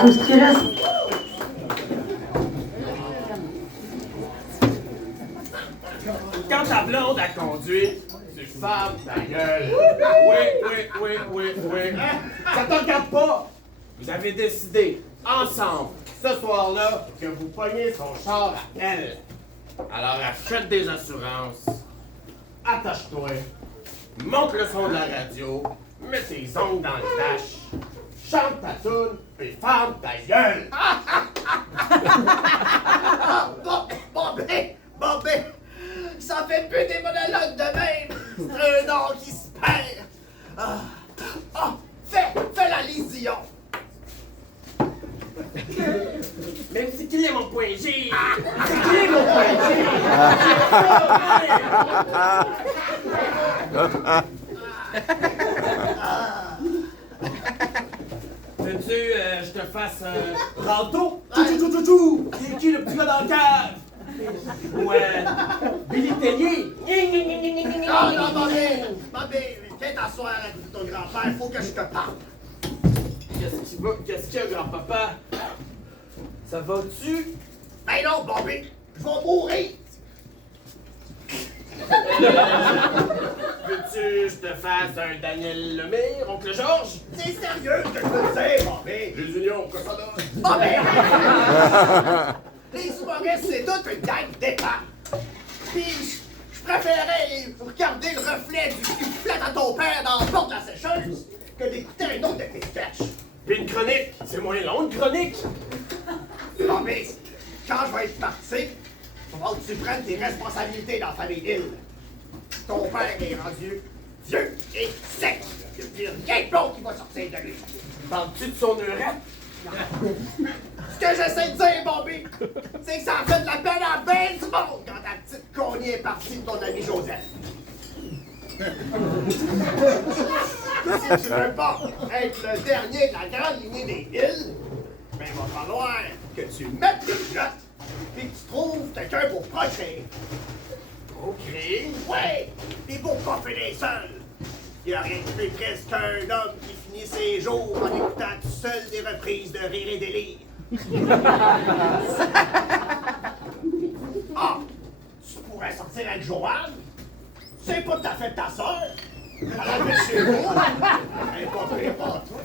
tout ce qui reste. Quand ta blonde a conduit, tu fermes ta gueule. Oui. Ça te regarde pas. Vous avez décidé, ensemble, ce soir-là, que vous pognez son char à elle. Alors achète des assurances, attache-toi, monte le son de la radio, mets tes ongles dans le dash, chante ta toune, puis ferme ta gueule. Bon, ça fait plus des monologues de même. C'est un nom qui se perd. Fais la Lision. Mais c'est qui est mon point G? C'est qui est mon point G? Veux-tu je te fasse Ranto? Qui est le petit gars dans le cave? Ou Billy Tellier? Non, Bobby, viens t'asseoir avec ton grand-père, faut que je te parle. Qu'est-ce qu'il y a, grand-papa? Ça va-tu? Ben non, Bobby, je vais mourir. Veux-tu que je te fasse un Daniel Lemire, oncle Georges? C'est sérieux que je veux dire, Bobby. Les unions, que ça donne? Bobby! Les humoristes, c'est toute une gang d'épars. Puis, je préférais regarder le reflet du cul flat à ton père dans le bord de la sécheuse que d'écouter un autre de tes sketchs. Puis une chronique, c'est moins long, une chronique. Bobby, quand je vais être parti, il va que tu prennes tes responsabilités dans la famille Hill. Ton père est rendu vieux et sec. Il n'y a plus rien de bon qui va sortir de lui. Parles-tu de son urette? Ce que j'essaie de dire, Bobby, c'est que ça fait de la peine à ben du monde quand ta petite cognée est partie de ton ami Joseph. Si tu veux pas être le dernier de la grande lignée des Hills, ben il va falloir que tu mettes tes culottes et que tu trouves quelqu'un pour procréer. OK. Ouais, et pour pas finir seul. Il n'y a rien de plus triste qu'un homme qui finit ses jours en écoutant tout seul des reprises de Rire et Délire. Ah, tu pourrais sortir avec Joanne? C'est pas tout à fait ta sœur. Elle habite chez vous. Elle est pas pire pour toi.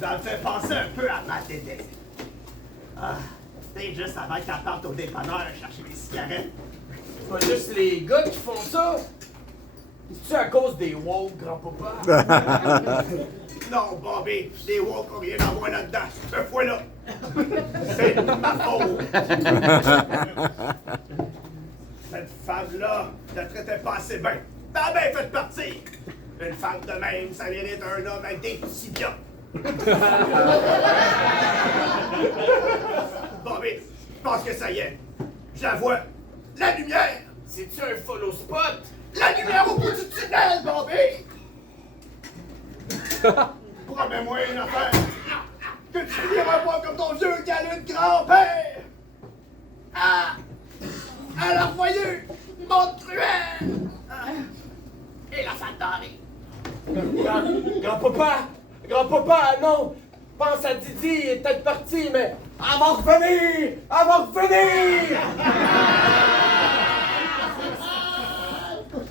Ça me fait penser un peu à ma tétée. Ah, c'est juste avant qu'elle parte au dépanneur chercher des cigarettes. C'est pas juste les gars qui font ça. C'est-tu à cause des woke, grand-papa? Non, Bobby, les woke ont rien à voir là-dedans. Ce fois-là, c'est de ma faute. Cette femme-là ne traitait pas assez bien. T'as bien fait partir. Une femme de même, ça mérite un homme avec des petits biens. Bobby, je pense que ça y est. Je la vois. La lumière. C'est-tu un follow spot? La lumière au bout du tunnel, Bobby! Promets-moi une affaire. Que tu finiras pas comme ton vieux galeux de grand-père! À la foyer, mon truelle! Et la Santori! Grand-papa, non! Pense à Didi, il est peut-être parti, mais elle va revenir! Elle va revenir!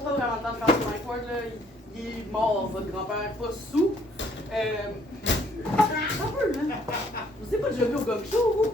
Pas vraiment le temps de faire son effort, là. Il est mort, votre grand-père, pas sous. Un peu, là. Vous n'avez pas déjà vu au Gog Show, vous?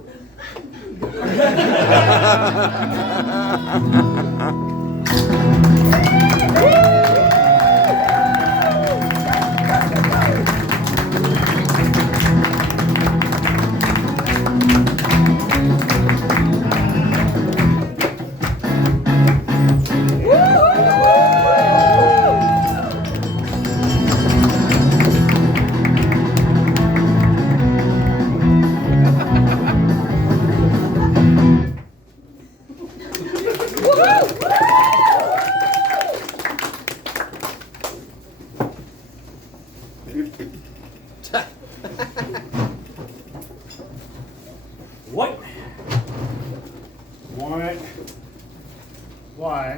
Ouais.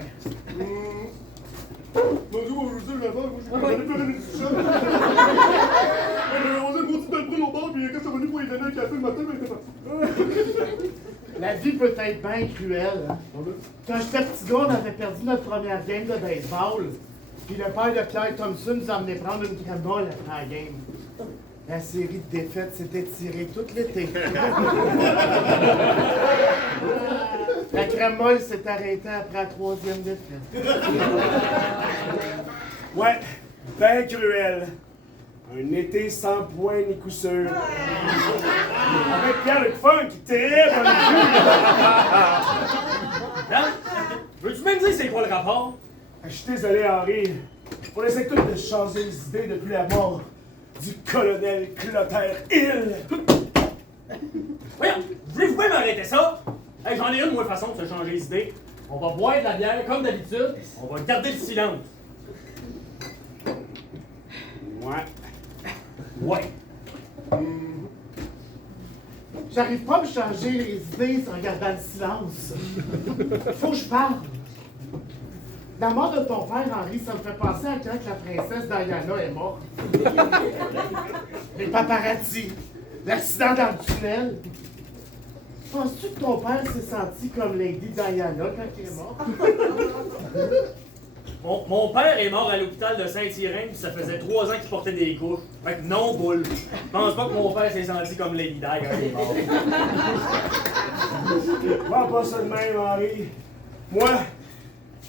Bonjour, je suis là-bas, moi je suis pas allé faire une discussion. On s'est continué de le prendre au bord, puis quand ça va nous pour lui donner un câlin, café le matin, mais il était pas. La vie peut être bien cruelle. Hein? Quand j'étais petit gars, on avait perdu notre première game de baseball. Puis le père de Pierre Thompson nous a emmené prendre une crème molle après la game. La série de défaites s'était tirée tout l'été. La crème molle s'est arrêtée après la 3e défaite. Ouais, ben cruel. Un été sans point ni coup sûr. Avec Pierre-Luc Funk qui terrible dans le jeu. Dan, veux-tu même dire c'est quoi le rapport? Je suis désolé, Henri. On essaie tous de changer les idées depuis la mort du colonel Clotaire Hill. Voyons, voulez-vous même arrêter ça? Hey, j'en ai une, moi, façon de se changer les idées. On va boire de la bière comme d'habitude, on va garder le silence. Ouais. Ouais. J'arrive pas à me changer les idées en gardant le silence. Faut que je parle. La mort de ton père, Henri, ça me fait penser à quand la princesse Diana est morte. Les paparazzis, l'accident dans le tunnel. Penses-tu que ton père s'est senti comme Lady Diana quand il est mort? Mon père est mort à l'hôpital de Saint-Irène, puis ça faisait 3 ans qu'il portait des couches. Fait que non, boule. Je pense pas que mon père s'est senti comme Lady Di quand il est mort. Prends pas ça de même, Henri. Moi,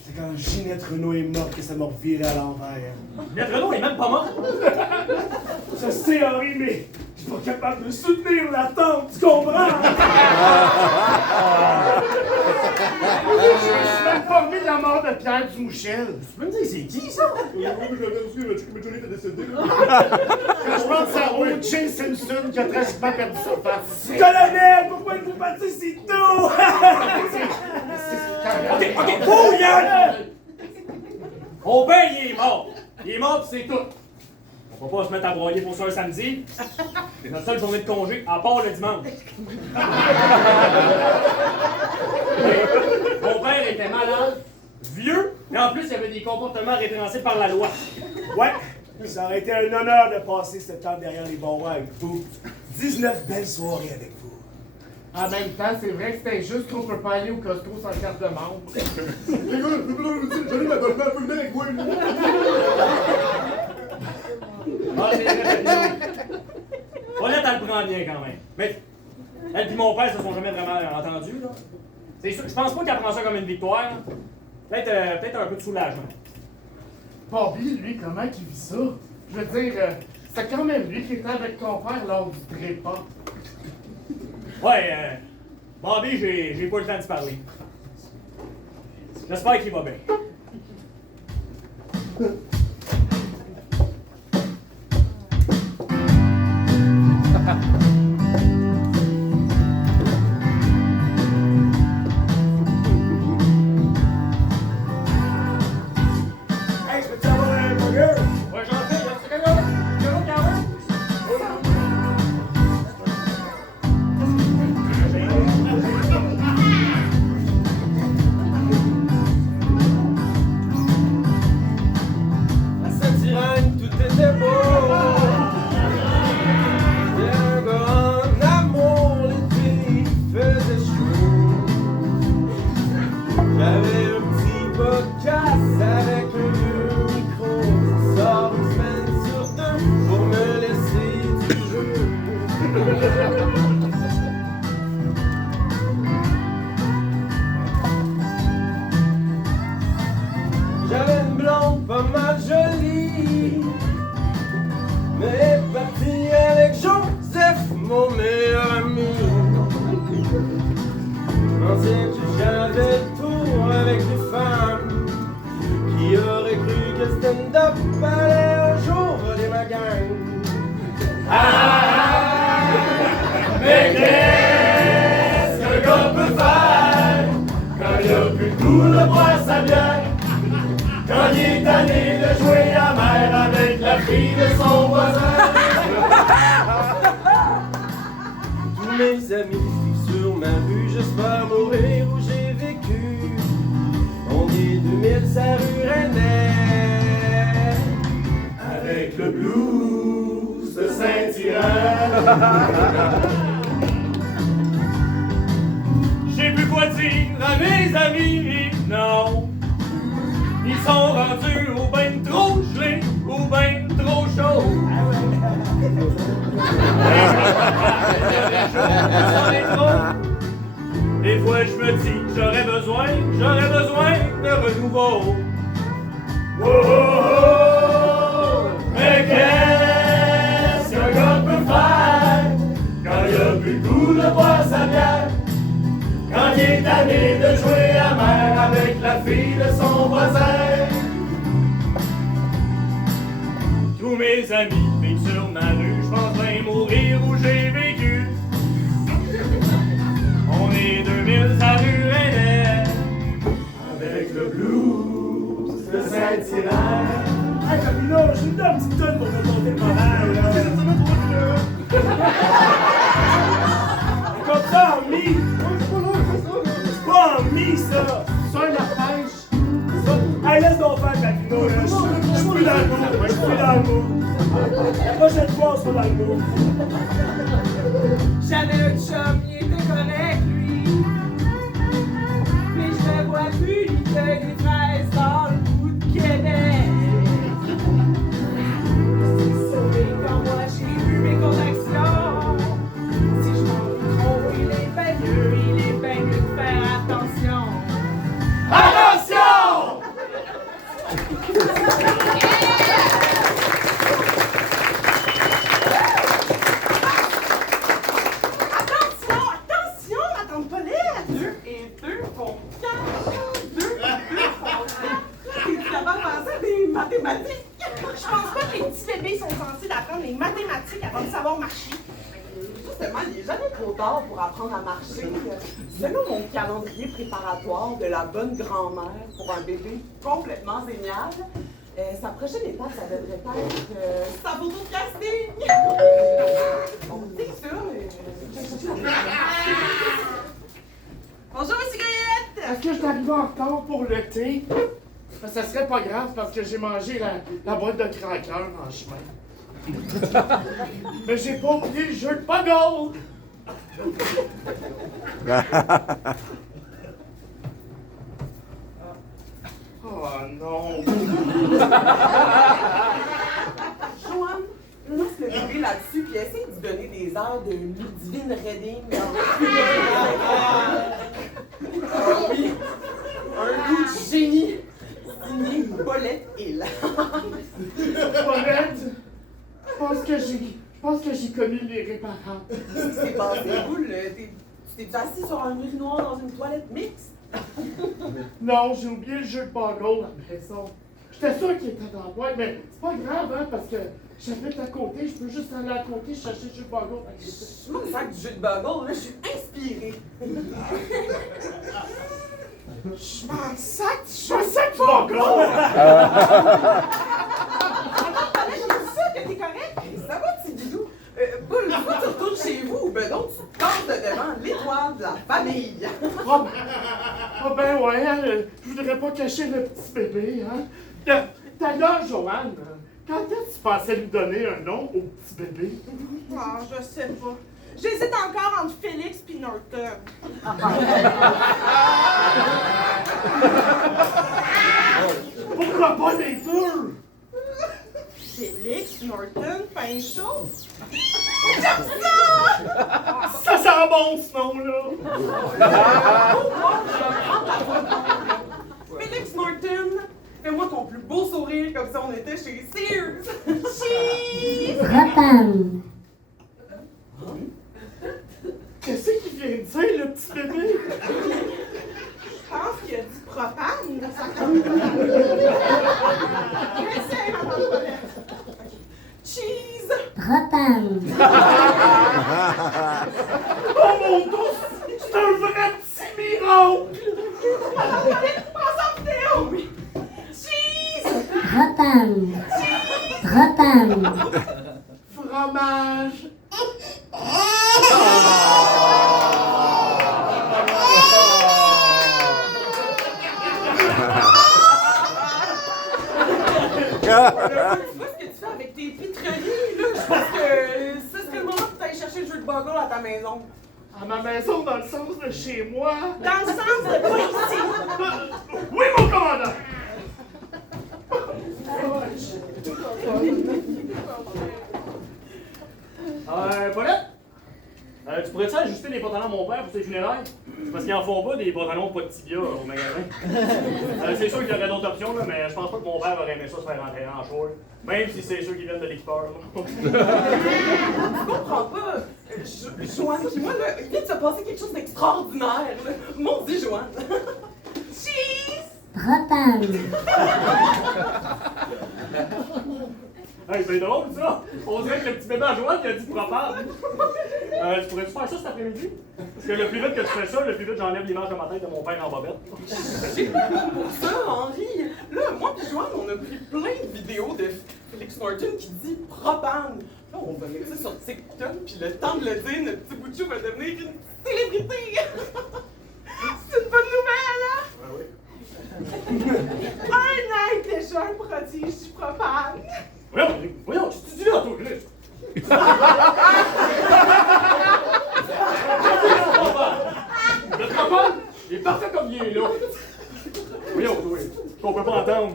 c'est quand Ginette Renault est morte que ça m'a reviré à l'envers. Ginette Renault est même pas mort. Je sais, Henri, mais je suis pas capable de soutenir la tante, tu comprends? Je me suis même pas remis de la mort de Pierre Dumouchel. Tu peux me dire c'est qui ça? Oui, mais je l'avais aussi, mais Johnny était décédé. Quand je pense à O.J. Simpson qui a tragiquement perdu sa face. Colonel, pourquoi il vous battez si tôt? Ok, bouillon! Mon père, il est mort. Il est mort, pis c'est tout. On va pas se mettre à broyer pour ça un samedi. C'est notre seule journée de congé, à part le dimanche. Mon père était malade, vieux, et en plus, il avait des comportements répréhensibles par la loi. Ouais, ça aurait été un honneur de passer ce temps derrière les barreaux avec vous. 19 belles soirées avec vous. En même temps, c'est vrai que c'était juste qu'on peut pas aller au Costco sans carte de membre. Les gars, je peux pas vous dire, Johnny l'abonnement peut venir avec moi. Ah, c'est vrai, Paulette, elle le prend bien quand même. Mais elle et mon père se sont jamais vraiment entendus, là. C'est sûr, je pense pas qu'elle prend ça comme une victoire. Peut-être un peu de soulagement. Bobby, lui, comment il vit ça? Je veux dire, c'est quand même lui qui était avec ton père lors du trépas. Ouais, Bobby, j'ai pas le temps de se parler. J'espère qu'il va bien. Hey, je peux t'avoir un burger? Ouais, j'en fais, y'a-tu quelqu'un? Quelqu'un qui en veut? À Saint-Irène, tout était beau. Et un grand amour, l'été, il faisait chaud. J'avais un petit podcast avec un vieux micro. Ça sort une semaine sur 2 pour me laisser du jeu. J'avais une blonde pas mal jolie, mais parti avec Joseph, mon meilleur ami. Pensais que j'avais le tour avec les femmes, qui aurait cru que le stand-up allait un jour voler ma gang. Mais qu'est-ce qu'un gars peut faire quand il a plus le goût de boire sa bière? Quand il est tanné de jouer à mer avec la fille de son voisin. Tous mes amis vivent sur ma rue, j'espère mourir où j'ai vécu. On est 2000, sa rue René, avec le blues de Saint-Irène. plus le goût de boire sa bière. Quand il est tanné de jouer à mer avec la fille de son voisin. Tous mes amis vivent sur ma rue, je pense bien mourir où j'ai vécu. On est 2000 à rue Rennais, avec le blues de Saint-Hilaire. Hey Camilo, j'ai une petite tonne pour te monter le moral, là. Comme ça en mi! C'est pas en mi, ça! Ça, la pêche. Hey, laisse donc faire, Camilo, là. Je suis plus dans le mood, je suis plus dans le mood. La prochaine fois, on sera dans le mood. J'avais un chum, il était correct, lui. Mais je le vois plus, il fait des fraises dans le bout de Québec. C'est sauvé quand moi j'ai vu mes contractions. Si je m'en trop, il est bien mieux de faire attention. Attention! Attention, ma tante Paulette! 2 et 2 font 4. 2 et 2 font 4. Es-tu capable de penser des mathématiques? Je pense pas que les petits bébés sont censés d'apprendre les mathématiques avant de savoir marcher. Justement, il n'est jamais trop tard pour apprendre à marcher. Selon mon calendrier préparatoire de la bonne grand-mère pour un bébé complètement génial, sa prochaine étape, ça devrait être sa photo de casting! On dit ça, Bonjour, Monsieur Gaillette! Est-ce que je suis arrivé en retard pour le thé? Ça serait pas grave parce que j'ai mangé la boîte de crackers en chemin. Mais j'ai pas oublié le jeu de poggle! Oh non! Joanne, lance le bébé là-dessus puis essaye de lui donner des airs de Ludivine Redding. Oui, un loup de génie signé Paulette et là. Paulette, je pense que j'ai connu l'irréparable. Qu'est-ce qui s'est passé, boule? Tu t'es assis sur un urinoir dans une toilette mixte? Non, j'ai oublié le jeu de poggle à la maison. J'étais sûr qu'il était dans la boîte, mais c'est pas grave, hein, parce que j'habite à côté, je peux juste aller à côté chercher le jeu de poggle. Je m'en sac du jeu de bagel, là, je suis inspirée. Je m'en sac de poggle! Je suis sûre que t'es correct. Ça va, petit bidou? Boule, toi, tu retournes chez vous, ou ben donc tu te casses de devant l'étoile de la famille. Oh ben ouais, hein, je voudrais pas cacher le petit bébé, hein. D'ailleurs, Joanne, quand est-ce que tu pensais lui donner un nom au petit bébé? Ah, je sais pas. J'hésite encore entre Félix et Norton. Pourquoi pas les deux? Félix, Norton, Pinchot? Ça sent bon ce nom-là! Félix Norton, fais-moi ton plus beau sourire comme si on était chez Sears. Cheese! Repam. Qu'est-ce qu'il vient de dire, le petit bébé? Je pense qu'il y a du propane dans sa compte. Essaye, ma tante Paulette. Cheese! Repam. Oh mon Dieu! C'est un vrai petit miracle! Ma tante Paulette, passe en vidéo! Oui. Cheese! Repam. Repam. Fromage! Tu vois ce que tu fais avec tes pitreries, là? Je pense que ce serait le moment que tu ailles chercher le jeu de bagel à ta maison. À ma maison, dans le sens de chez moi. Dans le sens de pas ici. Oui, mon commandant! Paulette? Tu pourrais-tu ajuster les pantalons à mon père pour ses funérailles? C'est parce qu'ils en font pas des pantalons pas de tibia au magasin. C'est sûr qu'il y aurait d'autres options, là, mais je pense pas que mon père aurait aimé ça se faire enterrer en short. Même si c'est ceux qui viennent de l'équipeur. Je comprends pas. Joanne, puis moi, là, il vient de se passer quelque chose d'extraordinaire. Là. Maudit, Joanne. Cheese! Propane. Hey, c'est drôle, ça! On dirait que le petit bébé à Joanne qui a dit propane. Tu pourrais-tu faire ça cet après-midi? Parce que le plus vite que tu fais ça, le plus vite j'enlève l'image de ma tête de mon père en bobette. Pour ça, Henri, là, moi puis Joanne, on a pris plein de vidéos de Félix Norton qui dit propane. Là, on va mettre ça sur TikTok, puis le temps de le dire, notre petit bout de chou va devenir une célébrité. C'est une bonne nouvelle, hein? Ah oui? Un an déjà un prodige du propane. Voyons, qu'est-ce que tu dis là, toi, Chris? Le propane, il est parfait comme il est là. Voyons, toi, qu'on peut pas entendre.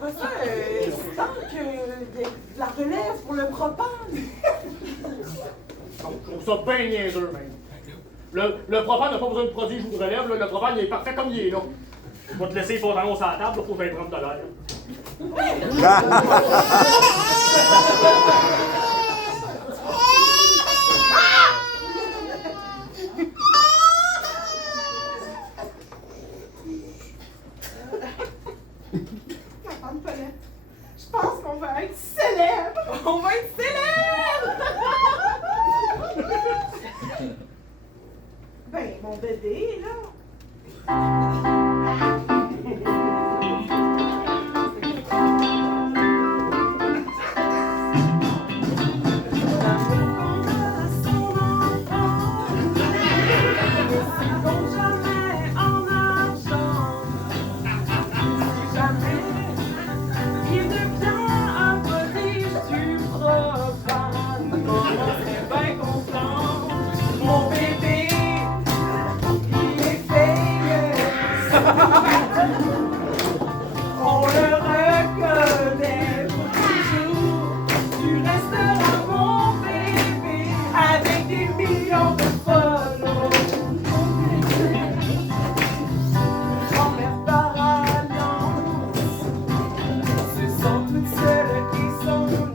Ça, c'est tant qu'il y a de la relève pour le propane. Je trouve ça bien niaiseux, même. Le propane n'a pas besoin de prodige ou de relève, là. Le propane, il est parfait comme il est là. Je vais te laisser les pantalons sur la table, là, faut que je prendre de l'air. Ma tante Paulette, je pense qu'on va être célèbre. On va être célèbre! Ben, mon bébé, là. On le reconnaît pour toujours. Tu resteras mon bébé avec des millions de follow. Grand-mère par alliance, se sent toute seule et sans nous.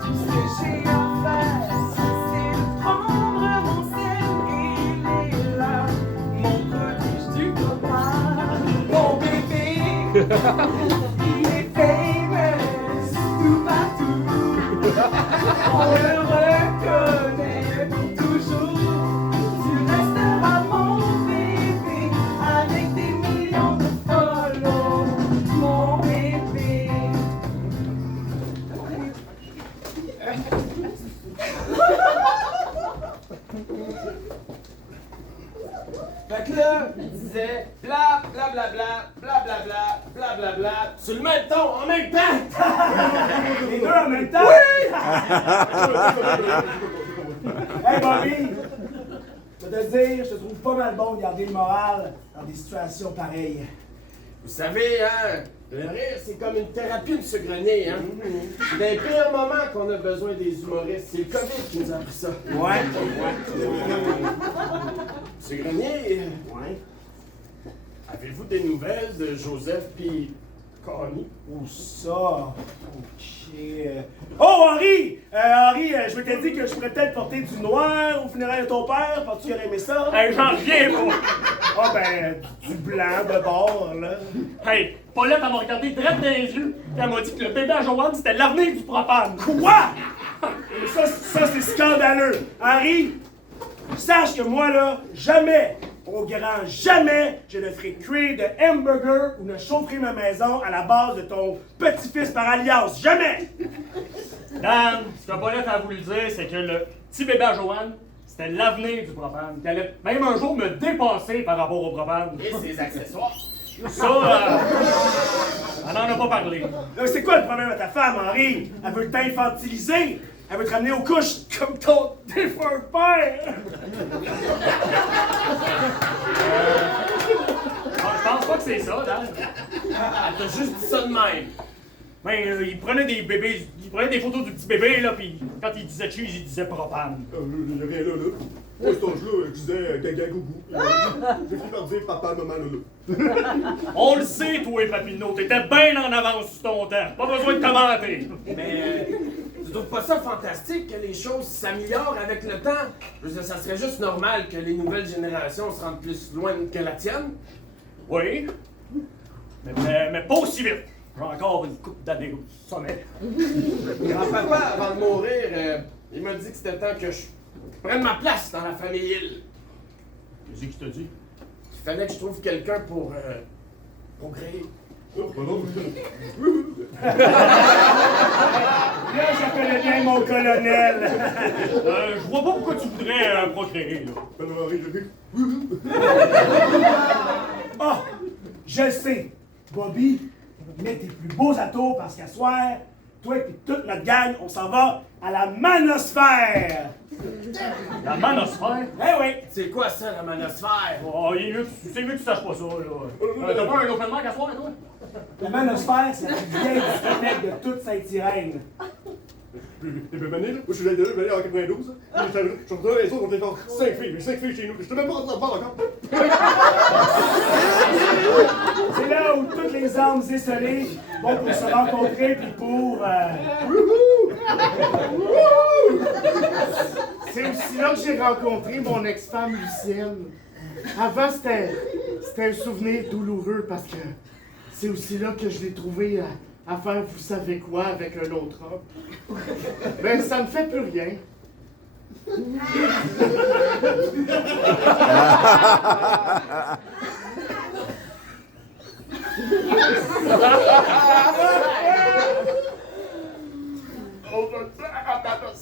Tout ce que j'ai à faire, c'est de prendre mon sel et il est là. Mon prodige du copain. Mon bébé, il est famous tout partout. On le reconnaît pour toujours. Tu resteras mon bébé avec des millions de follow. Mon bébé. Fait que là, il disait bla bla bla bla bla bla bla bla bla bla sur le même ton en même temps! Les deux en même temps? Hey Bobby! Je vais te dire, je te trouve pas mal bon de garder le moral dans des situations pareilles. Vous savez, hein, le rire, c'est comme une thérapie de ce grenier, hein? C'est dans les pires moments qu'on a besoin des humoristes. C'est le COVID qui nous a appris ça. Ouais. Monsieur Grenier, Ouais. avez-vous des nouvelles de Joseph puis Connie? Où ça? Ok. Oh, Henri! Henri, je m'étais dit que je pourrais peut-être porter du noir au funérailles de ton père. Penses-tu qu'il aurait aimé ça? Hey, j'en reviens, moi! Ah ben, du blanc de bord, là. Hey, Paulette, elle m'a regardé direct dans les yeux, et elle m'a dit que le bébé à Joanne, c'était l'avenir du propane. Quoi? Ça c'est scandaleux. Henri, sache que moi, là, jamais, au grand jamais, je ne ferai cuire de hamburger ou ne chaufferai ma maison à la base de ton petit-fils par alliance. Jamais! Dan, ce que Paulette a voulu dire, c'est que le petit bébé à Joanne, c'était l'avenir du propane. Qu'elle allait même un jour me dépasser par rapport au propane. Et ses accessoires? Ça, elle n'en a pas parlé. C'est quoi le problème à ta femme, Henri? Elle veut t'infantiliser. Elle veut te ramener aux couches comme ton défunt père. Je pense pas que c'est ça, Dan. Elle t'a juste dit ça de même. Ben, il prenait des bébés, il prenait des photos du petit bébé, là, puis quand il disait cheese, il disait propane. Il y a rien là, là. Moi, cet âge-là, je disais gaga gougou. J'ai fini par dire papa, maman, lolo. On le sait, toi, Papineau, t'étais bien en avance sur ton temps. Pas besoin de commenter. Mais Tu trouves pas ça fantastique que les choses s'améliorent avec le temps? Je veux dire, ça serait juste normal que les nouvelles générations se rendent plus loin que la tienne. Oui. Mais pas aussi vite. J'ai encore une couple d'années au sommet. Grand-papa, avant de mourir, il m'a dit que c'était temps que je prenne ma place dans la famille Hill. Qu'est-ce qu'il t'a dit? Il fallait que je trouve quelqu'un pour créer. Oh, non. Là, je connais bien mon colonel. Je vois pas pourquoi tu voudrais procréer, là. Ben non, Henri, je l'ai. Ah, je le sais. Bobby, mets tes plus beaux atours parce qu'à soir, toi et toute notre gang, on s'en va à la manosphère. La manosphère? Eh oui. C'est quoi ça, la manosphère? Oh, c'est mieux que tu saches pas ça, là. T'as pas un open mic à soir, toi? La manosphère, c'est la plus vieille discothèque de toute Sainte-Irène. T'es bien mané, là? Moi, je suis allé en 92, là. Je suis retourné, les autres, on était genre 5 filles, mais 5 filles chez nous. Je t'ai même pas rentré dans le bar encore. C'est là où toutes les âmes esselées vont pour se rencontrer puis pour... C'est aussi là que j'ai rencontré mon ex-femme Lucienne. Avant, c'était un souvenir douloureux parce que c'est aussi là que je l'ai trouvé à faire vous savez quoi avec un autre homme. Ben, ça me fait plus rien.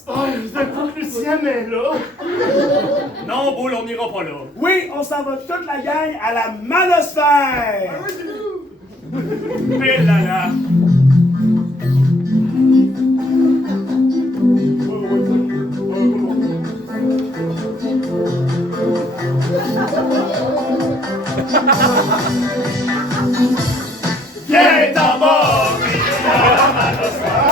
Oh, d'un coup, Lucienne est là. Non, Boule, on n'ira pas là. Oui, on s'en va toute la gang à la manosphère. Mais là là. Viens d'en bas, à la manosphère.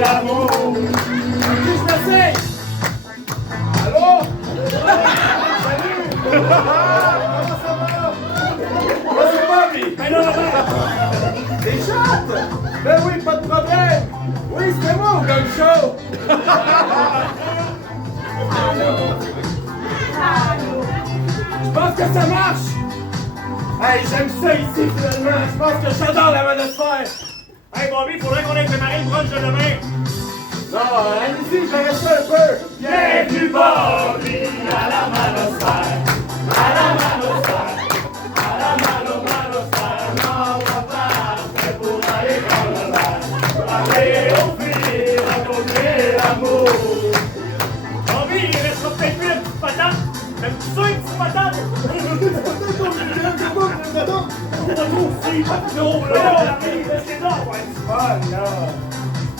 L'amour! Qu'est-ce que c'est? Allô? Salut! Comment ça va? Moi, c'est Bobby! Mais non, Des chattes? Ben oui, pas de problème! Oui, c'était moi au Gun Show! Je pense que ça marche! Hey, j'aime ça ici finalement! Je pense que j'adore la manosphère! hey Bobby, faudrait qu'on aille préparer le brunch de demain. Non, allez-y, je vais rester un peu! Bienvenue Bobby à la manosphère, à la manosphère, à la manosphère, non, papa, c'est pour aller dans le verre, aller au filles, raconter l'amour. Bobby, il restera peut-être plus une petite patate, même ça une petite patate. On va trouver pas de l'eau, là, c'est là, ouais.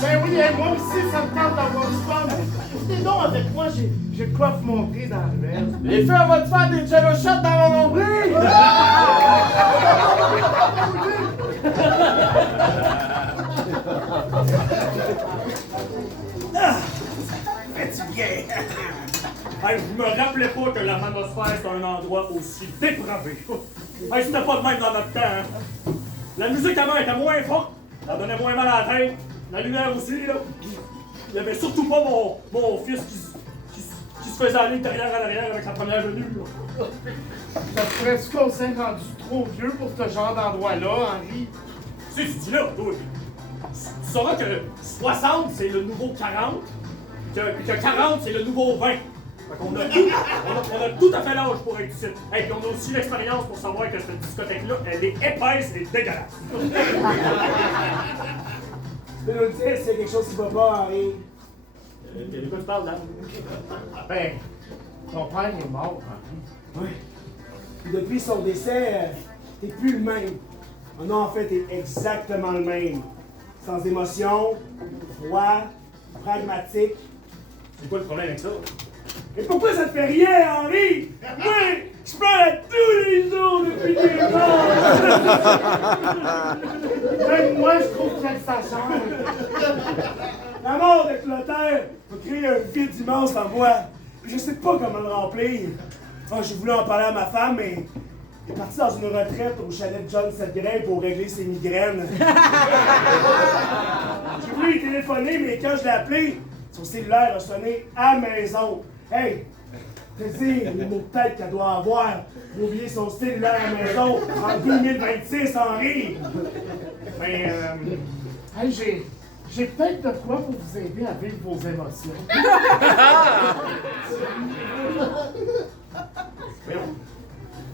Ben oui, moi aussi, ça me tente d'avoir du fun. Venez donc avec moi, j'ai de quoi vous montrer dans le verre. Les filles, on va te faire des jello shots dans mon nombril! Fais-tu bien? Hey, je me rappelais pas que la manosphère c'est un endroit aussi dépravé. Hey, c'était pas de même dans notre temps. Hein? La musique avant était moins forte, ça donnait moins mal à la tête. La lumière aussi, là. Il y avait surtout pas mon fils qui se faisait aller derrière à l'arrière avec sa première venue. Là. Ça se ferait-tu qu'on s'est rendu trop vieux pour ce genre d'endroit-là, Henri? Tu sais, tu dis là, toi, tu sauras que 60, c'est le nouveau 40, que 40, c'est le nouveau 20. Fait qu'on a on a tout à fait l'âge pour être ici. Et puis on a aussi l'expérience pour savoir que cette discothèque-là, elle est épaisse et dégueulasse. Tu peux nous le dire s'il y a quelque chose qui va pas, Henri? De quoi tu parles, là? Ben, ton père est mort, Henri. Oui. Puis depuis son décès, t'es plus le même. Oh non, en fait, t'es exactement le même. Sans émotion, froid, pragmatique. C'est quoi le problème avec ça? Et pourquoi ça te fait rien, Henri? Moi, je parle tous les jours depuis qu'il est mort. Même moi, je trouve que ça change. La mort de Clotaire va créer un vide immense en moi. Puis je sais pas comment le remplir. Ah, j'ai voulu en parler à ma femme, mais elle est partie dans une retraite au chalet de John Sedgren pour régler ses migraines. J'ai voulu lui téléphoner, mais quand je l'ai appelé, son cellulaire a sonné à la maison. Hey! T'as dit les mots de tête qu'elle doit avoir pour oublier son cellulaire à la maison en 2026, Henri! Mais, hey, j'ai peut-être de quoi pour vous aider à vivre vos émotions.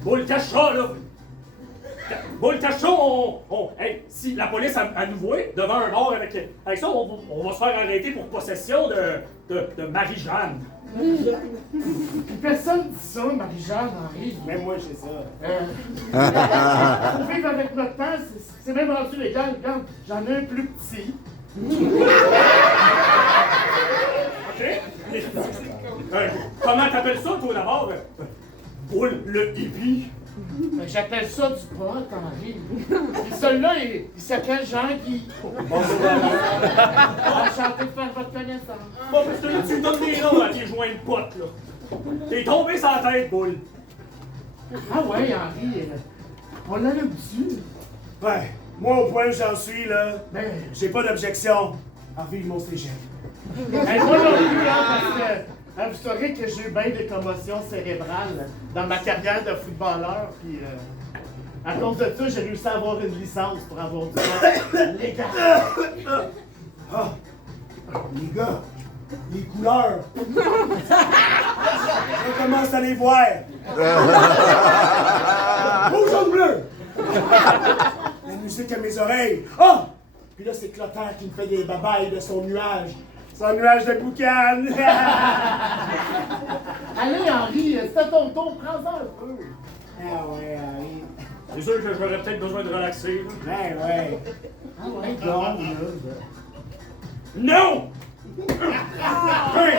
Boule cache ça, là! Boule cache ça, hey, si la police a nous voit devant un bar avec ça, on va se faire arrêter pour possession de Marie-Jeanne. Personne dit ça, Marie-Jeanne, Henri. Même moi, j'ai ça. Pour vivre avec notre temps, c'est même rendu légal. Regarde, j'en ai un plus petit. OK? Comment t'appelles ça, toi, d'abord? Boule le hippie. J'appelle ça du pot, Henri. Puis celui-là, il s'appelle Jean-Guy. Enchanté de faire votre connaissance. Bon, parce que là, tu me donnes des noms à tes joints de potes, là. T'es tombé sur la tête, Boule. Ah ouais, Henri, on l'a dessus. Ouais, moi, au point où j'en suis, là, Mais, j'ai pas d'objection à vivre mon cégep. hey, moi non plus, hein, parce que vous saurez que j'ai eu bien des commotions cérébrales dans ma carrière de footballeur, puis à cause de ça, j'ai réussi à avoir une licence pour avoir du temps légal. Ah! Les gars, les couleurs! Je commence à les voir! Rouge, jaune, bleu! La musique à mes oreilles! Ah! Puis là, c'est Clotaire qui me fait des babayes de son nuage. Son nuage de boucan! Allez, Henri, c'est à ton tour, prends-en un peu. Ah ouais, Henri. C'est sûr que j'aurais peut-être besoin de relaxer, là. Ben ouais. Ah ouais, donc, là. Non! Hey!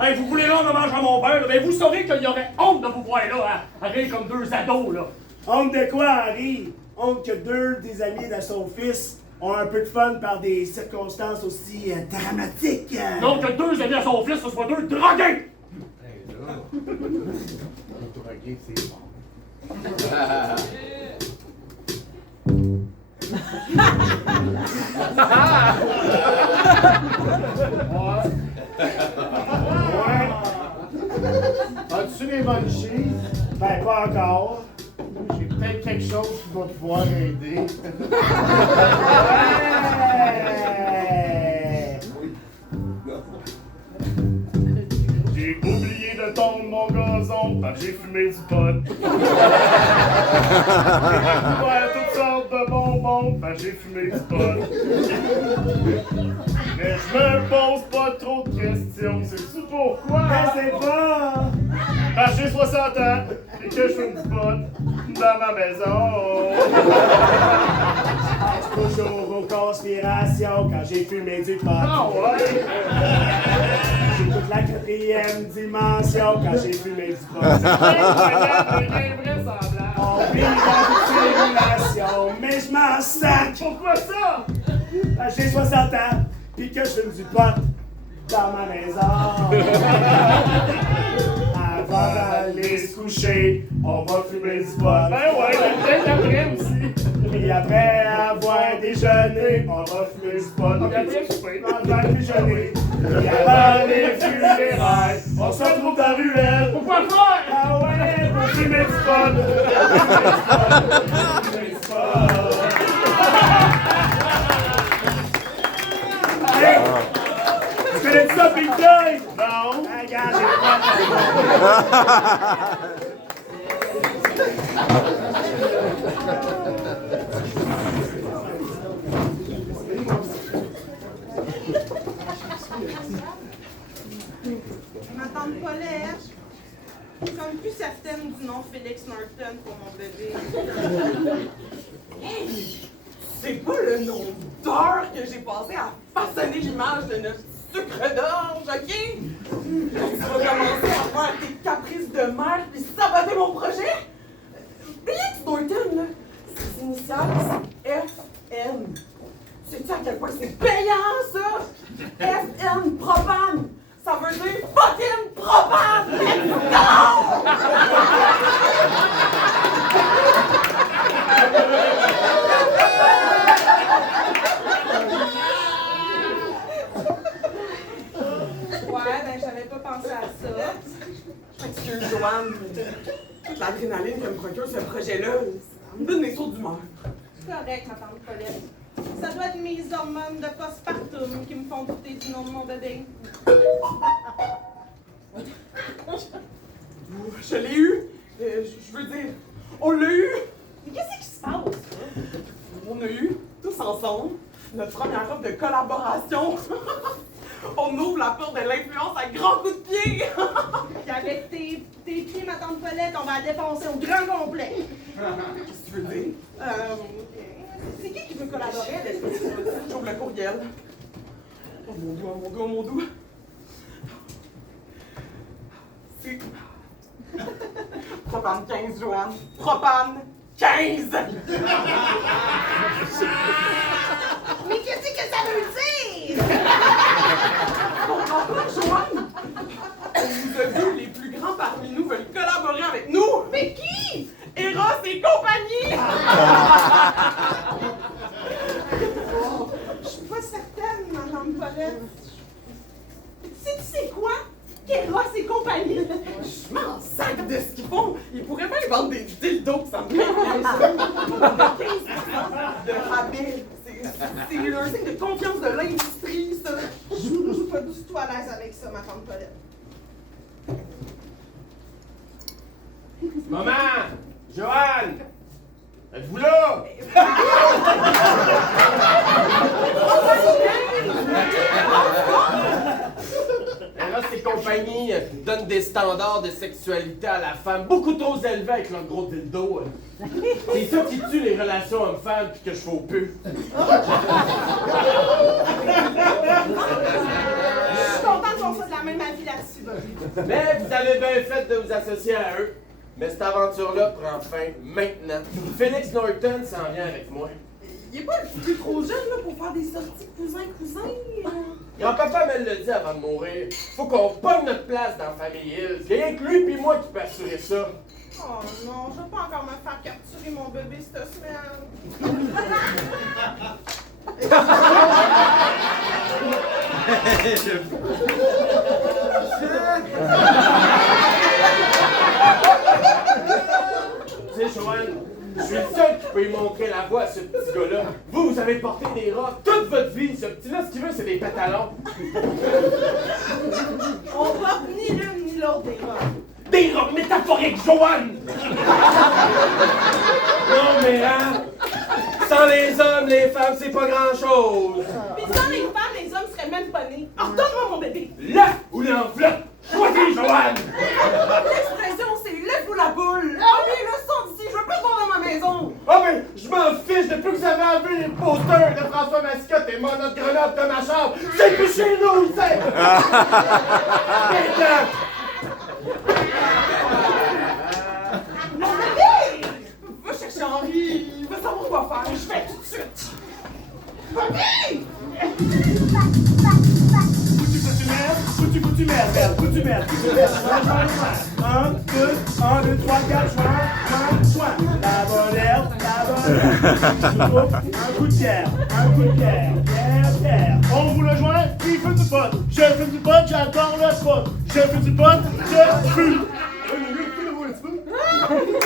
Hey, vous voulez rendre hommage à mon père, là? Ben vous saurez qu'il y aurait honte de vous voir là, à rire comme deux ados, là. Honte de quoi, Henri? Honte que deux des amis de son fils ont un peu de fun par des circonstances aussi dramatiques. Donc que deux amis à son fils, ce soit deux drogués! Drogué, c'est bon. As-tu les bonnes cheese? Ben, pas encore. J'ai peut-être quelque chose qui va pouvoir aider. J'ai oublié de tondre mon gazon parce que j'ai fumé du pot. J'ai découvert toutes sortes de bonbons parce que j'ai fumé du pot. Mais je me pose pas trop de questions, sais-tu pourquoi? Je sais pas. Parce que j'ai 60 ans et que je fume du pot dans ma maison. Je pense toujours aux conspirations quand j'ai fumé du pot. Ah ouais? J'écoute la 4e dimension quand j'ai fumé du pot. On vit dans une simulation, mais je m'en sac. Pourquoi ça? Parce que j'ai 60 ans pis que je fume du pot dans ma maison. Avant d'aller se coucher, on va fumer du pot. Ben ouais, peut-être après aussi. Et après avoir déjeuné, on va fumer du pot. On va bien souper. On va déjeuner. Et avant les funérailles, on se retrouve dans la ruelle. Pourquoi faire? Ah ouais, pour fumer du pot. Fumer du pot. Hey! Tu connais ça, Big Boy? Non. Ah, regarde, j'ai Ma tante Paulette, je suis comme plus certaine du nom Félix Norton pour mon bébé. Hey! C'est pas le nombre d'heures que j'ai passé à façonner l'image de notre sucre d'orge, OK? Tu vas commencer à faire tes caprices de mère puis saboter mon projet? Félix Norton, là, ses initiales, c'est FN. Sais-tu à quel point c'est payant, ça? FN propane! veux dire fucking propane! Let's go! Ouais, ben j'avais pas pensé à ça. Excuse, Joanne. Toute l'adrénaline que me procure ce projet-là, ça me donne des sauts d'humeur. C'est correct, ma tante Paulette. Ça doit être mes hormones de postpartum qui me font douter du nom de mon bébé. Je l'ai eu. Je veux dire, on l'a eu. Mais qu'est-ce qui se passe? On a eu, tous ensemble, notre première offre de collaboration. On ouvre la porte de l'influence à grands coups de pied. Puis avec tes pieds, ma tante Paulette, on va la défoncer au grand complet. Qu'est-ce que tu veux dire? C'est qui veut collaborer avec moi? J'ouvre le courriel. Oh mon doux, oh mon doux, oh mon doux. C'est... Propane 15, Joanne. Propane 15! Mais qu'est-ce que ça veut dire? Joanne! On nous a vu, les plus grands parmi nous veulent collaborer avec nous! Mais qui? Eros et compagnie! Je suis pas certaine, ma tante Paulette. Tu sais quoi? Kéros et compagnie. Je m'en sac de ce qu'ils font! Ils pourraient bien vendre des dildos, ça me fait bien de rabais! C'est un signe de confiance de l'industrie, ça! Je suis pas du tout à l'aise avec ça, ma tante Paulette. Maman! Joanne! Êtes-vous là? Eros et compagnie donnent des standards de sexualité à la femme beaucoup trop élevés avec leur gros dildo. C'est ça qui tue les relations hommes-femmes puis que je fais au peu. Je suis contente qu'on soit de la même avis là-dessus. Mais vous avez bien fait de vous associer à eux. Mais cette aventure-là prend fin maintenant. Félix Norton s'en vient avec moi. Il est pas un petit peu trop jeune là, pour faire des sorties cousin-cousin? Grand-papa me l'a dit avant de mourir. Faut qu'on pogne notre place dans la famille Hills. Il y a rien que lui puis moi qui peut assurer ça. Oh non, je vais pas encore me faire capturer mon bébé cette semaine. Tu sais, Joanne, je suis le seul qui peut lui montrer la voie à ce petit gars-là. Vous avez porté des robes toute votre vie. Ce petit-là, ce qu'il veut, c'est des pantalons. On porte ni l'une ni l'autre des robes. Des robes métaphoriques, Joanne! Non, mais hein? Sans les hommes, les femmes, c'est pas grand-chose. Puis sans les femmes, les hommes seraient même pas nés. Alors donne-moi mon bébé. L'œuf ou l'enveloppe? Choisis, Joanne! L'expression, c'est l'œuf ou la boule! Oh, mais le son d'ici, je veux plus voir dans ma maison! Ah, mais je m'en fiche depuis que vous avez vu les posters de François Mascotte et mon autre Grenoble de ma chambre. C'est plus chez nous, c'est! Maintenant! Mon bébé! Va chercher Henri, il va savoir quoi faire, je vais tout de suite! Bébé! Foutu merde. 1, 2, 3, 4, joint. La bonne herbe. Un coup de pierre. Pierre. On vous le joint, qui fait du pot. Je fais du pot, j'adore le pot. Je fais du pot, je fume.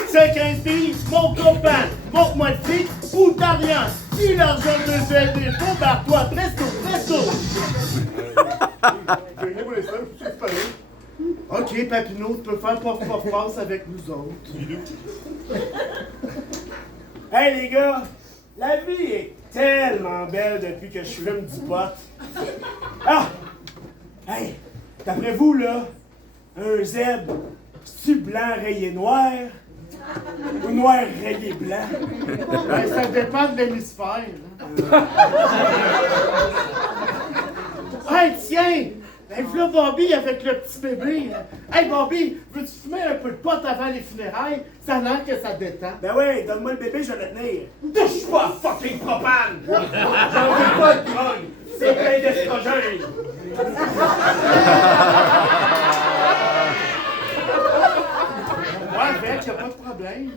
C'est 15 billes, mon copain. Montre-moi le fric ou t'as rien. Si l'argent te fait défaut, barre-toi, presto. Ok, Papineau, tu peux faire passe avec nous autres. Hey les gars, la vie est tellement belle depuis que je fume du pot. Ah! Hey, d'après vous là, un zèbre, c'est-tu blanc rayé noir ou noir rayé blanc? Ben, ça dépend de l'hémisphère. Hein. Hey, tiens! Ben, voilà Bobby avec le petit bébé. Hey, Bobby, veux-tu fumer un peu de pot avant les funérailles? Ça a l'air que ça détend. Ben oui, donne-moi le bébé, je vais le tenir. Touche pas, fucking propane! J'en veux pas de drogue! C'est plein d'estrogène! Ouais, avec, y'a pas de problème.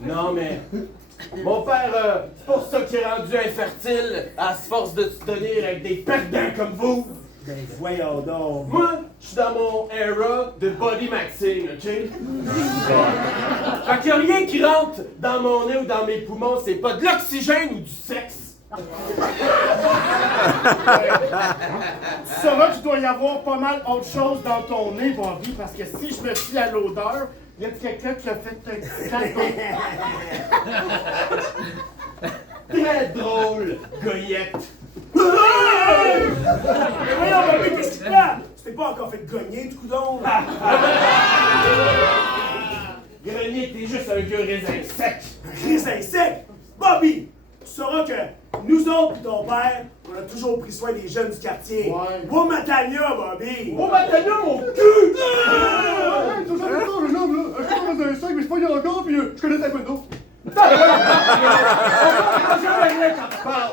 Non, mais. Mon père, c'est pour ça qu'il est rendu infertile, à se force de se tenir avec des perdants comme vous. Ben voyons donc. Moi, je suis dans mon era de body maxing, ok? Fait qu'il y a rien qui rentre dans mon nez ou dans mes poumons, c'est pas de l'oxygène ou du sexe. Tu sauras qu'il doit y avoir pas mal autre chose dans ton nez, Bobby, parce que si je me fie à l'odeur, il y a quelqu'un qui a fait un petit claque. Très drôle, goyette. Mais voyons, Bobby, qu'est-ce qui te prend? Tu t'es pas encore fait gagner, du coup donc? Grenier, t'es juste un vieux raisin sec. Un raisin sec? Bobby, tu sauras que nous autres et ton père, on a toujours pris soin des jeunes du quartier. Ouais. Beau Matania, Bobby! Oh, Matania, mon cul! Hey, ça, le nom, là. Je suis pas dans un sac, mais je pogne encore, puis je connais ta window. On jamais rien quand tu parles.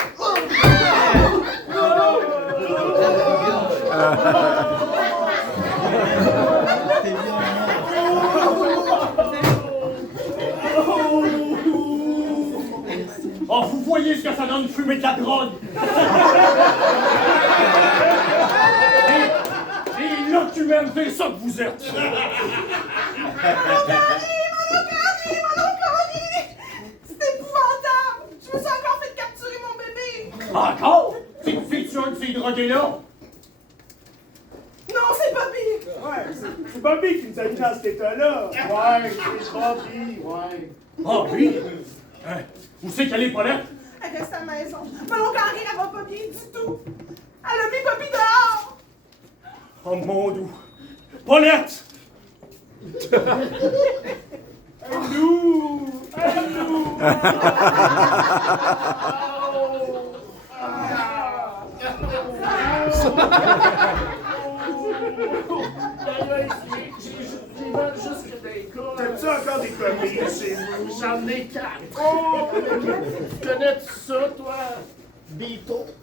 Oh, vous voyez ce que ça donne de fumer de la drogue! Et l'inhumaine, c'est ça que vous êtes! C'est épouvantable! Je me suis encore fait capturer mon bébé! Encore? C'est-tu un de ces drogués-là? Non, c'est Bobby! Ouais, c'est Bobby qui nous a mis dans cet état-là. Ouais, c'est Bobby, ouais. Ah oui? Où c'est qu'elle est, Paulette? Elle reste à la maison. Mais l'oncle Henri, elle va pas bien du tout. Elle a mis Bobby dehors! Oh mon Dieu! Paulette! Nous! T'aimes-tu encore des comiques chez vous? J'en ai 4. Oh! Tu connais-tu ça, toi? Beatles?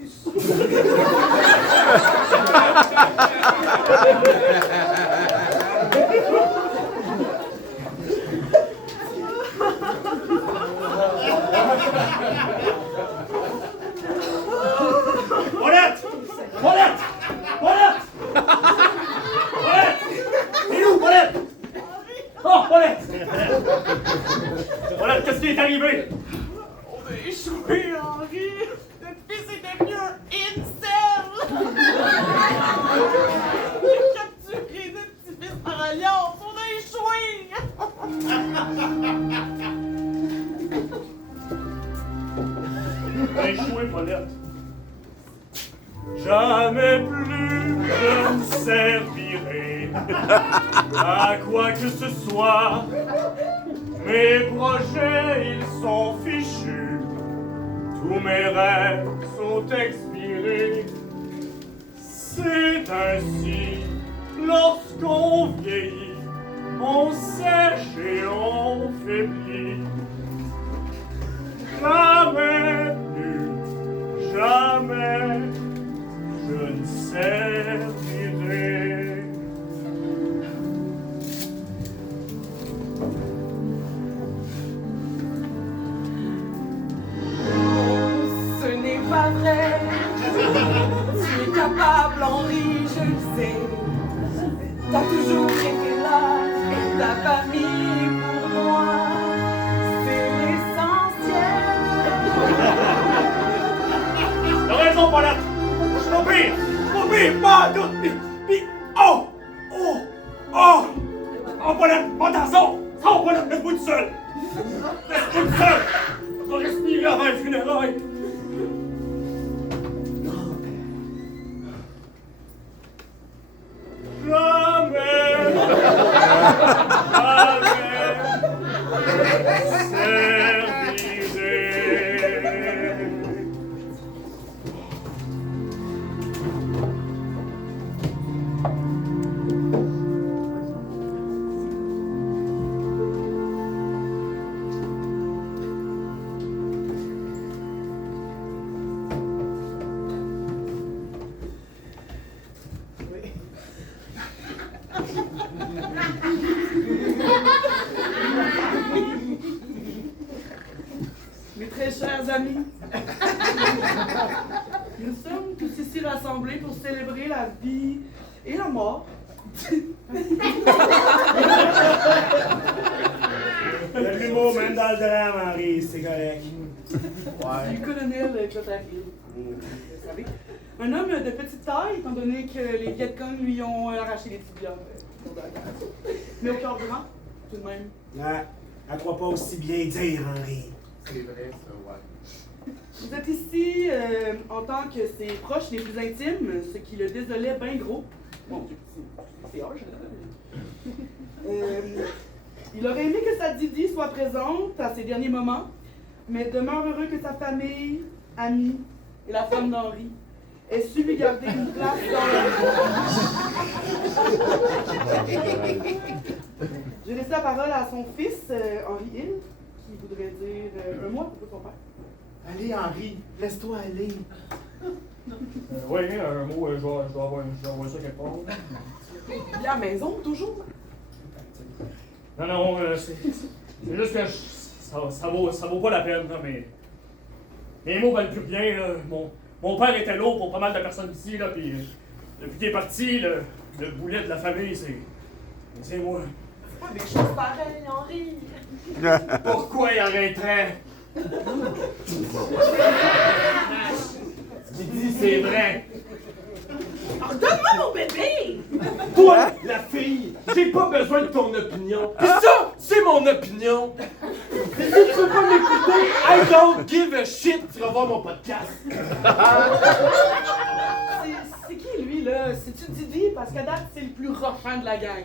Paulette! Paulette! Paulette! Paulette! C'est où, Paulette? Oh, Paulette! Paulette, qu'est-ce qui est arrivé? On a échoué, Henri! Notre fils est devenu un incel! On a capturé notre petit fils par alliance! On a échoué! Échoué, Paulette. Jamais plus je ne servirai à quoi que ce soit. Mes projets, ils sont fichus. Tous mes rêves sont expirés. C'est ainsi, lorsqu'on vieillit, on sèche et on faiblit. Jamais plus, jamais je ne servirai. Ce n'est pas vrai. Tu es capable, Henri, je le sais. T'as toujours été là, ta famille pour moi, c'est l'essentiel. T'as raison, Paulette! Je suis pas pire, pas en doute, pis, oh! Oh, Paulette, attention! Oh, Paulette, laisse-moi tout seul! Laisse-moi tout seul! On va respirer avant les funérailles! Jamais! Mes très chers amis, nous sommes tous ici rassemblés pour célébrer la vie et la mort. Il y a de l'humour même dans le drame, Henri, c'est correct. Du colonel Clotaire. Vous savez, un homme de petite taille, étant donné que les Viet Cong lui ont arraché les tibias. Mais au cœur grand, tout de même. Ah, elle croit pas aussi bien dire, Henri. C'est vrai, ça, ouais. Vous êtes ici en tant que ses proches les plus intimes, ce qui le désolait bien gros. Mon Dieu, c'est harsh. Il aurait aimé que sa Didi soit présente à ses derniers moments, mais demeure heureux que sa famille, amis et la femme d'Henri aient su lui garder une place dans leur vie. J'ai laissé la parole à son fils, Henri Hill, qui voudrait dire un mot à propos de son père. Allez, Henri, laisse-toi aller. Oui, un mot, je dois avoir ça quelque part. La maison, toujours. Non, c'est juste que ça vaut pas la peine, là, mais mes mots valent plus rien, là. Mon père était lourd pour pas mal de personnes ici, là, puis depuis qu'il est parti, le boulet de la famille, c'est moi. C'est pas des choses pareilles, Henri. Pourquoi il arrêterait? Ce qu'il dit, c'est vrai. Alors, donne-moi mon bébé! Toi, la fille, j'ai pas besoin de ton opinion. Pis ça, c'est mon opinion. Si tu veux pas m'écouter, I don't give a shit. Tu vas voir mon podcast. C'est qui, lui, là? C'est-tu Didi? Parce qu'à date, c'est le plus rochant de la gang.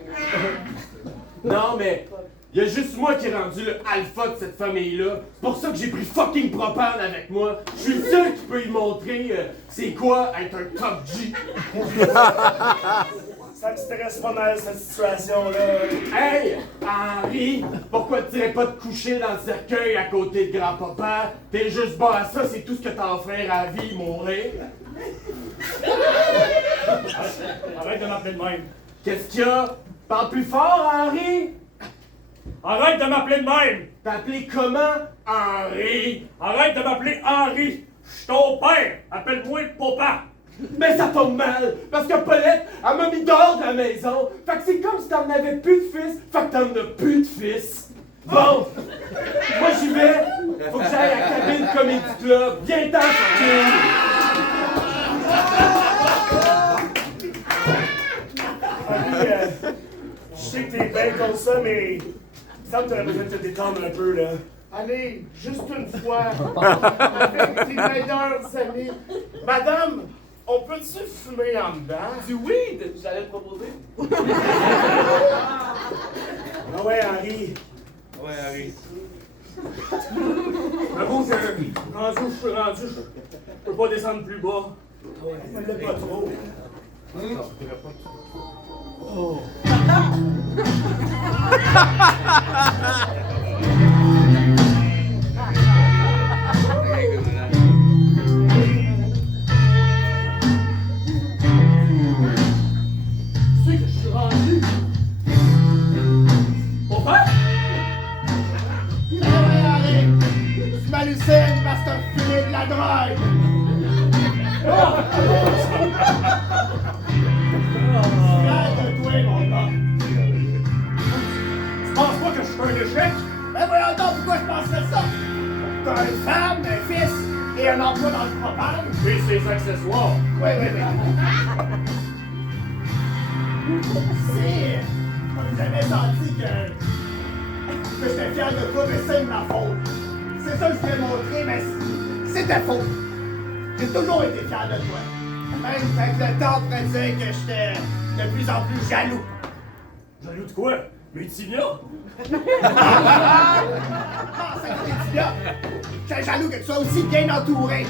Non, mais y a juste moi qui est rendu le alpha de cette famille-là. C'est pour ça que j'ai pris fucking propane avec moi. Je suis le seul qui peut lui montrer c'est quoi être un top G. Ça te stresse pas mal, cette situation-là. Hey, Henri, pourquoi tu irais pas te coucher dans le cercueil à côté de grand-papa? T'es juste bon à ça, c'est tout ce que t'as offert à la vie, mourir. Arrête de m'appeler de même. Qu'est-ce qu'il y a? Parle plus fort, Henri! Arrête de m'appeler de même! T'as appelé comment, Henri? Arrête de m'appeler Henri! Je suis ton père! Appelle-moi papa! Mais ça tombe mal, parce que Paulette, elle m'a mis dehors de la maison. Fait que c'est comme si t'en avais plus de fils, fait que t'en as plus de fils. Bon, moi j'y vais, faut que j'aille à la cabine Comedy Club. Viens-t'en, fucking! Henri, je sais que t'es bien comme ça, mais il me semble que t'aurais besoin de te détendre un peu, là. Allez, juste une fois, avec tes meilleurs amis. Madame, on peut-tu fumer en dedans? Du weed, j'allais le proposer. Ah ouais, Henri. Ouais, Harry. J'avoue que rendu où je suis rendu, je peux pas descendre plus bas. Ne l'ai pas trop. C'est que je suis rendu. Mon père? Eh ouais, Henri, tu m'hallucines parce que t'as fumé de la drogue. Fier de toi, mon gars. Tu penses pas que je suis un échec? Ben voyons donc, pourquoi je penserais ça? T'as une femme, un fils et un emploi dans le propane. Puis ses accessoires. Oui. Si on jamais senti que j'étais fier de toi, mais c'est de ma faute. C'est ça que je voulais montrer, mais c'était faux. J'ai toujours été fier de toi. Même avec le temps, on pourrait dire que j'étais de plus en plus jaloux. Jaloux de quoi? Mes tibias? Ah, c'est que t'es tibias. J'étais jaloux que tu sois aussi bien entouré.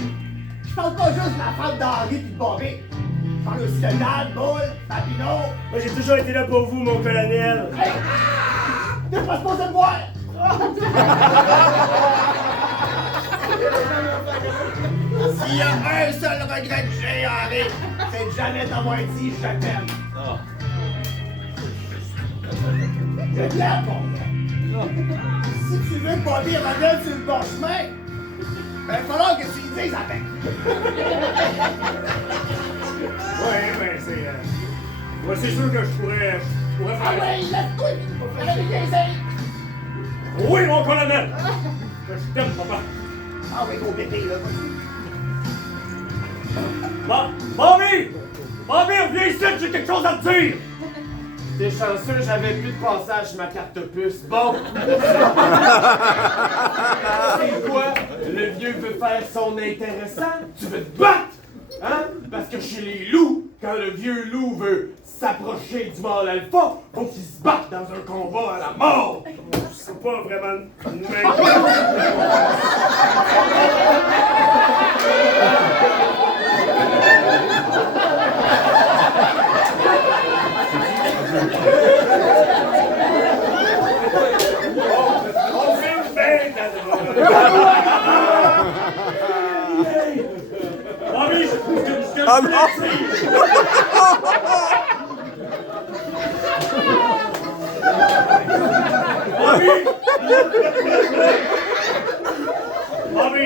Je parle pas juste de la femme d'Henri puis de Bobby. Je parle aussi de Dan, Bull, Papineau. Moi, j'ai toujours été là pour vous, mon colonel. Hey! T'es pas supposé me voir! S'il y a un seul regret que j'ai, Henri, c'est de jamais t'avoir dit je t'aime. C'est clair pour moi. Si tu veux que Bobby revienne sur le bon chemin, ben, il va falloir que tu lui dises avec. Ouais, ben c'est. Moi, c'est sûr que je pourrais faire. Ah ouais, laisse-toi, il va faire des essais. Oui, mon colonel! Je t'aime, papa. Ah oui, gros bébé, là. Bobby! Bobby, reviens ici, j'ai quelque chose à te dire! T'es chanceux, j'avais plus de passage sur ma carte puce. Bon! C'est quoi? Le vieux veut faire son intéressant? Tu veux te battre? Hein? Parce que chez les loups, quand le vieux loup veut s'approcher du mâle alpha, faut qu'il se batte dans un combat à la mort! C'est pas vraiment une On filme bien Bobby, Ah non! Bobby,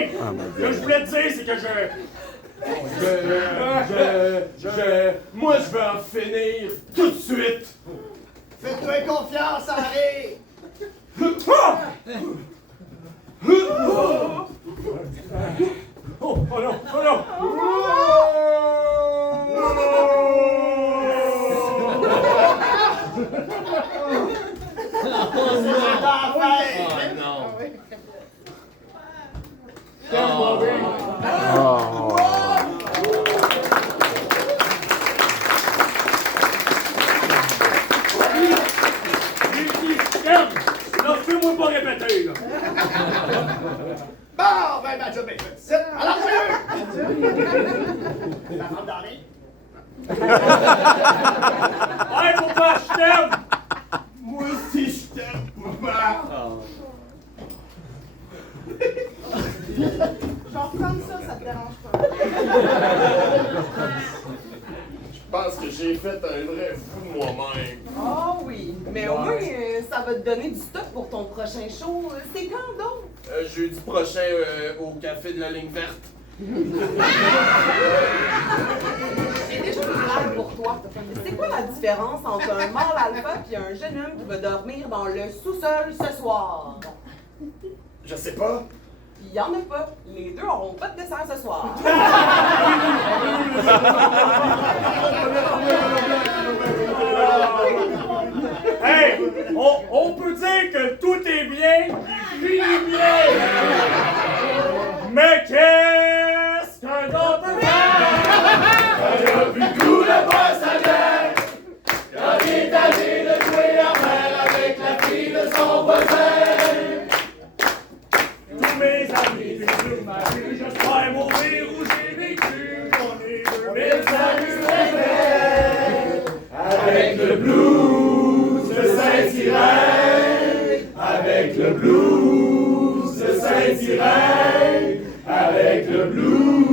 ce que je voulais te dire, c'est que Moi, je vais en finir tout de suite! Fais-toi confiance, Henri. Oh non, oh non! Là, fais-moi pas répéter, là! Bon, ben, ma job est faite. Alors, la femme d'Henri. Hey, papa, je t'aime! Moi aussi, je t'aime, papa. Genre comme ça te dérange pas. Je pense que j'ai fait un vrai fou de moi-même. Oh oui, mais au moins, ça va te donner du stock pour ton prochain show. C'est quand donc? Jeudi prochain au café de la ligne verte. J'ai déjà une blague pour toi. C'est quoi la différence entre un mâle alpha et un jeune homme qui va dormir dans le sous-sol ce soir? Je sais pas. Il y en a pas. Les deux auront pas de dessert ce soir. Hey, on peut dire que tout est bien, il finit bien! Mais qu'est-ce qu'un homme peut faire? Il a vu tout le boss à l'air. Quand il est allé de jouer en mer avec la fille de son voisin. Tous mes amis, sur ma rue, j'espère mourir où j'ai vécu. On est 2000 saluts Avec le blues de Saint-Irène. Avec le blues de Saint-Irène. Avec le blues